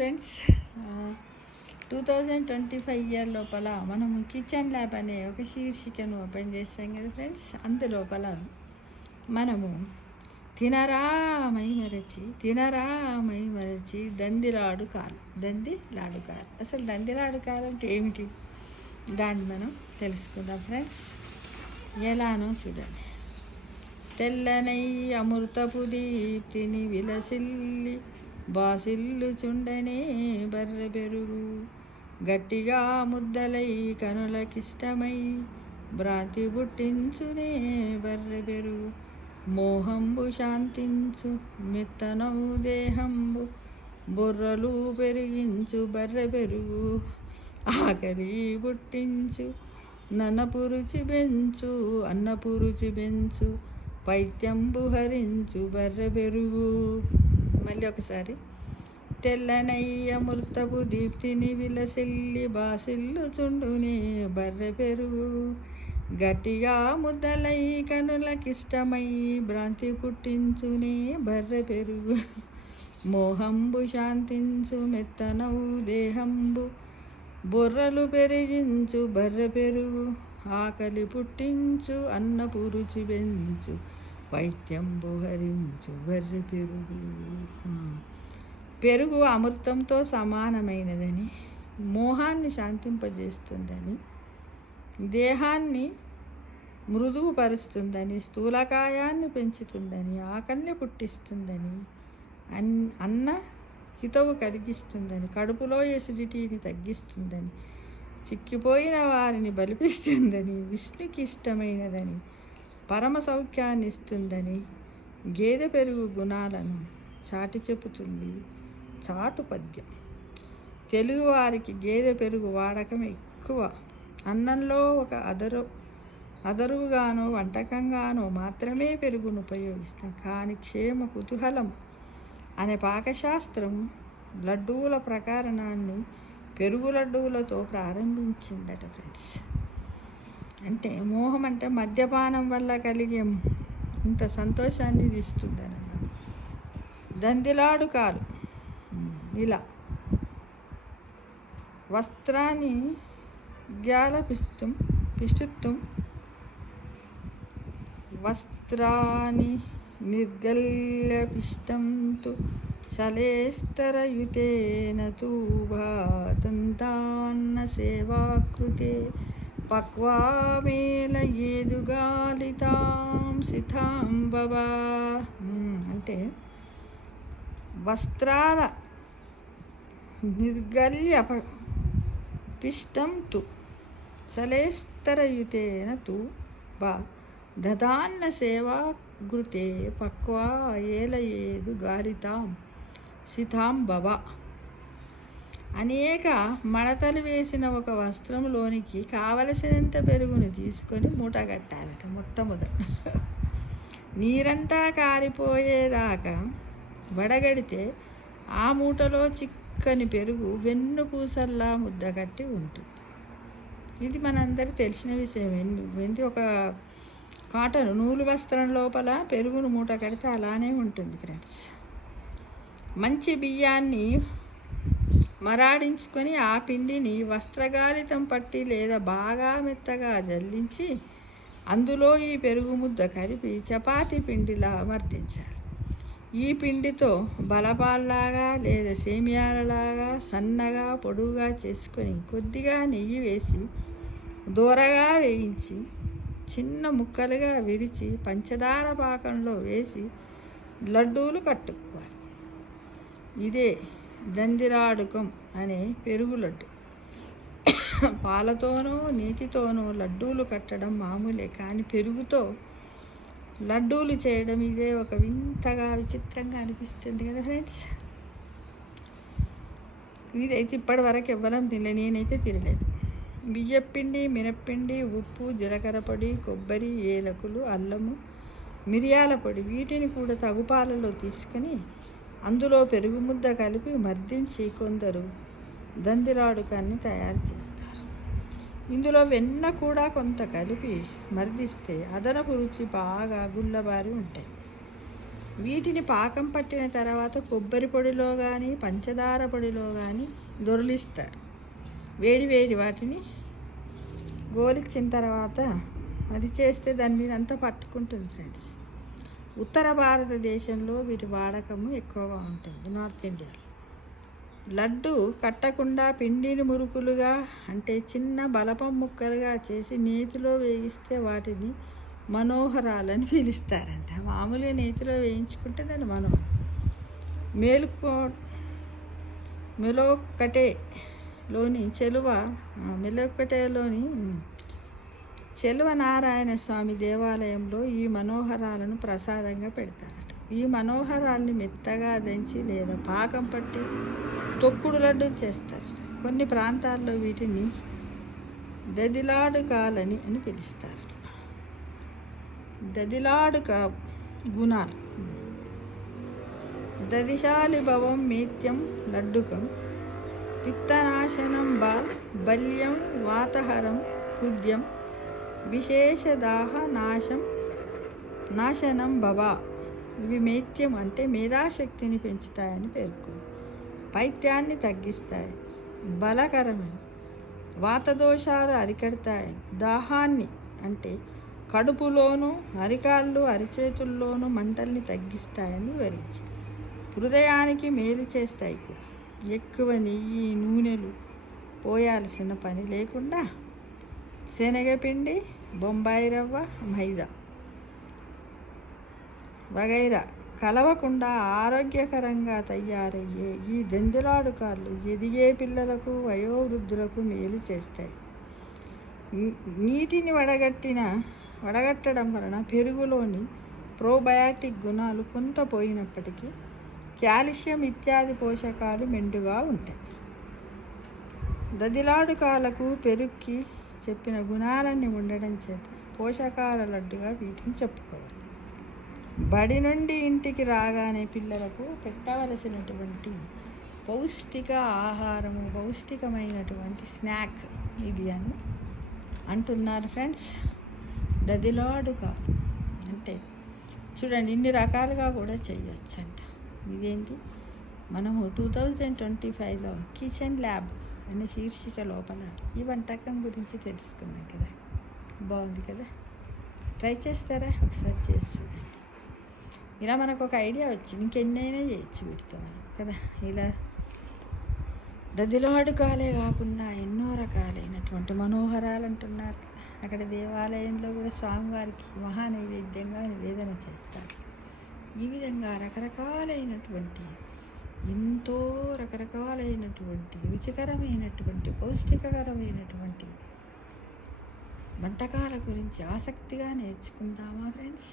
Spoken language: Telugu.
ఫ్రెండ్స్, 2025 ఇయర్ లోపల మనము కిచెన్ ల్యాబ్ అనే ఒక శీర్షికను ఓపెన్ చేస్తాం కదా ఫ్రెండ్స్. అందులోపల మనము తినరా మై మరచి దందిలాడుకారు. అసలు దందిలాడుకారు అంటే ఏమిటి, దాన్ని మనం తెలుసుకుందాం ఫ్రెండ్స్. ఎలానో చూడండి. తెల్లనై అమృతపు దీప్తిని విలసిల్లి బాసిల్లు చుండనే బర్రె పెరుగు, గట్టిగా ముద్దలై కనులకిష్టమై భ్రాంతి పుట్టించునే బర్రె పెరుగు, మోహంబు శాంతించు మెత్తనౌ దేహంబు బుర్రలు పెరిగించు బర్రె పెరుగు, ఆకలి పుట్టించు నన్నపురుచి బెంచు అన్నపురుచి బెంచు పైత్యంబు హరించు బర్రె పెరుగు. మళ్ళీ ఒకసారి. తెల్లనయ్య అమృతపు దీప్తిని విలసిల్లి బాసిల్లు చుండునే బర్రె పెరుగు, గట్టిగా ముద్దలై కనులకిష్టమై భ్రాంతి పుట్టించునే బర్రె పెరుగు, మోహంబు శాంతించు మెత్తనౌ దేహంబు బుర్రలు పెరిగించు బర్రె పెరుగు, ఆకలి పుట్టించు అన్నపు రుచి పెంచు పైత్యంబు హరించు బర్రె పెరుగు. పెరుగు అమృతంతో సమానమైనదని, మోహాన్ని శాంతింపజేస్తుందని, దేహాన్ని మృదువుపరుస్తుందని, స్థూలకాయాన్ని పెంచుతుందని, ఆకలిని పుట్టిస్తుందని, అన్న హితవు కలిగిస్తుందని, కడుపులో ఎసిడిటీని తగ్గిస్తుందని, చిక్కిపోయిన వారిని బలిపిస్తుందని, విష్ణుకి ఇష్టమైనదని, పరమ సౌఖ్యాన్ని ఇస్తుందని, గేదె పెరుగు గుణాలను చాటి చెబుతుంది చాటు పద్యం. తెలుగువారికి గేదె పెరుగు వాడకం ఎక్కువ. అన్నంలో ఒక అదరుగానో వంటకంగానో మాత్రమే పెరుగును ఉపయోగిస్తాం. కానీ క్షేమ కుతూహలం అనే పాకశాస్త్రం లడ్డూల ప్రకారణాన్ని పెరుగు లడ్డూలతో ప్రారంభించిందట ఫ్రెండ్స్. అంటే మోహం అంటే మద్యపానం వల్ల కలిగే ఇంత సంతోషాన్ని ఇస్తుందన్నమాట. దందిలాడుకారు ఇలా వస్త్రాన్ని పిష్టుత్వం వస్త్రాన్ని నిర్గల్యపిష్టం తు శలేస్తరయుతేన తూ భాతంతాన్న సేవాకృతే పక్వామేల ఏదుగాలితాం సితాంబవా. అంటే వస్త్రాల నిర్గల్య పిష్టం తు శలేస్తరయుతేన తు బా దదాన్న సేవాకృతే పక్వా ఏల ఏదు గాలితాం సితాంబవ. అనేక మడతలు వేసిన ఒక వస్త్రంలోనికి కావలసినంత పెరుగును తీసుకొని మూటగట్టాలట. మొట్టమొదట నీరంతా కారిపోయేదాకా వడగడితే ఆ మూటలో చిక్కని పెరుగు వెన్నుపూసల్లా ముద్దగట్టి ఉంటుంది. ఇది మనందరికీ తెలిసిన విషయం. ఒక కాటన్ నూలు వస్త్రం లోపల పెరుగును మూట కడితే అలానే ఉంటుంది ఫ్రెండ్స్. మంచి బియ్యాన్ని మరాడించుకొని ఆ పిండిని వస్త్రగాలితం పట్టి లేదా బాగా మెత్తగా జల్లించి అందులో ఈ పెరుగు ముద్ద కలిపి చపాతీ పిండిలా మర్దించాలి. ఈ పిండితో బలపాల్లాగా లేదా సేమియాలలాగా సన్నగా పొడుగుగా చేసుకొని కొద్దిగా నెయ్యి వేసి దూరగా వేయించి చిన్న ముక్కలుగా విరిచి పంచదార పాకంలో వేసి లడ్డూలు కట్టుకోవాలి. ఇదే దందిలాడుకం అనే పెరుగు లడ్డు. పాలతోనూ నీటితోనూ లడ్డూలు కట్టడం మామూలే, కానీ పెరుగుతో లడ్డూలు చేయడం ఇదే ఒక వింతగా విచిత్రంగా అనిపిస్తుంది కదా ఫ్రెండ్స్. ఇదైతే ఇప్పటి వరకు ఎవ్వరం తినలే, నేనైతే తినలేదు. బియ్యపిండి, మినప్పిండి, ఉప్పు, జీలకర్ర పొడి, కొబ్బరి, ఏలకులు, అల్లము, మిరియాల పొడి వీటిని కూడా తగుపాలలో తీసుకొని అందులో పెరుగు ముద్ద కలిపి మర్దించి కొందరు దందిలాడుకాన్ని తయారు చేస్తారు. ఇందులో వెన్న కూడా కొంత కలిపి మర్దిస్తే అదనపు రుచి బాగా గుల్లబారి ఉంటాయి. వీటిని పాకం పట్టిన తర్వాత కొబ్బరి పొడిలో కానీ పంచదార పొడిలో కానీ దొర్లిస్తారు. వేడి వేడి వాటిని గోలిచ్చిన తర్వాత అది చేస్తే దాని మీద అంతా పట్టుకుంటుంది ఫ్రెండ్స్. ఉత్తర భారతదేశంలో వీటి వాడకము ఎక్కువగా ఉంటుంది. నార్త్ ఇండియాలో లడ్డు కట్టకుండా పిండిని మురుకులుగా అంటే చిన్న బలపం ముక్కలుగా చేసి నేతిలో వేయిస్తే వాటిని మనోహరాలని పిలుస్తారంట. మామూలుగా నేతిలో వేయించుకుంటే దాన్ని మనోహరం. మెలోక్కటేలోని చెలువ నారాయణ స్వామి దేవాలయంలో ఈ మనోహరాలను ప్రసాదంగా పెడతారట. ఈ మనోహరాల్ని మెత్తగా దంచి లేదా పాకం పట్టి తొక్కుడు లడ్డూలు చేస్తారు. కొన్ని ప్రాంతాల్లో వీటిని దదిలాడుకాలని అని పిలుస్తారు. దదిలాడుక గుణాలు: దదిశాలి భవం మేత్యం లడ్డుకం, పిత్తనాశనం బల్యం వాతహరం హృద్యం, విశేషదాహ నాశనం భవా. ఇవి మేత్యం అంటే మేధాశక్తిని పెంచుతాయని పేర్కొంది. పైత్యాన్ని తగ్గిస్తాయి, బలకరమని. వాతదోషాలు అరికడతాయి. దాహాన్ని అంటే కడుపులోను అరికాళ్ళు అరిచేతుల్లోనూ మంటల్ని తగ్గిస్తాయని వివరించి హృదయానికి మేలు చేస్తాయి కూడా. ఎక్కువ నెయ్యి నూనెలు పోయాల్సిన పని లేకుండా శనగపిండి, బొంబాయి రవ్వ, మైదా వగైరా కలవకుండా ఆరోగ్యకరంగా తయారయ్యే ఈ దెందులాడుకాళ్ళు ఎదిగే పిల్లలకు వయోవృద్ధులకు మేలు చేస్తాయి. నీటిని వడగట్టడం వలన పెరుగులోని ప్రోబయాటిక్ గుణాలు కొంత పోయినప్పటికీ కాల్షియం ఇత్యాది పోషకాలు మెండుగా ఉంటాయి. దదిలాడుకాలకు పెరుగుకి చెప్పిన గుణాలన్నీ ఉండడం చేత పోషకాల లడ్డుగా వీటిని చెప్పుకోవాలి. బడి నుండి ఇంటికి రాగానే పిల్లలకు పెట్టవలసినటువంటి పౌష్టిక ఆహారము, పౌష్టికమైనటువంటి స్నాక్ ఇది అని అంటున్నారు ఫ్రెండ్స్. దదిలాడుకాలు అంటే చూడండి ఇన్ని రకాలుగా కూడా చేయొచ్చంట. ఇదేంటి మనము 2025లో కిచెన్ ల్యాబ్ అనే శీర్షిక లోపల ఈ వంటకం గురించి తెలుసుకున్నాం కదా. బాగుంది కదా, ట్రై చేస్తారా? ఒకసారి చేసి చూడండి. ఇలా మనకు ఒక ఐడియా వచ్చింది, ఇంకెన్నైనా చేయొచ్చు వీటితో మనం కదా. ఇలా దదిలాడుకాలే కాకుండా ఎన్నో రకాలైనటువంటి మనోహరాలు అంటున్నారు కదా. అక్కడ దేవాలయంలో కూడా స్వామివారికి మహానైవేద్యంగా నివేదన చేస్తారు. ఈ విధంగా ఎంతో రకరకాలైనటువంటి రుచికరమైనటువంటి పౌష్టికకరమైనటువంటి వంటకాల గురించి ఆసక్తిగా నేర్చుకుందామా ఫ్రెండ్స్?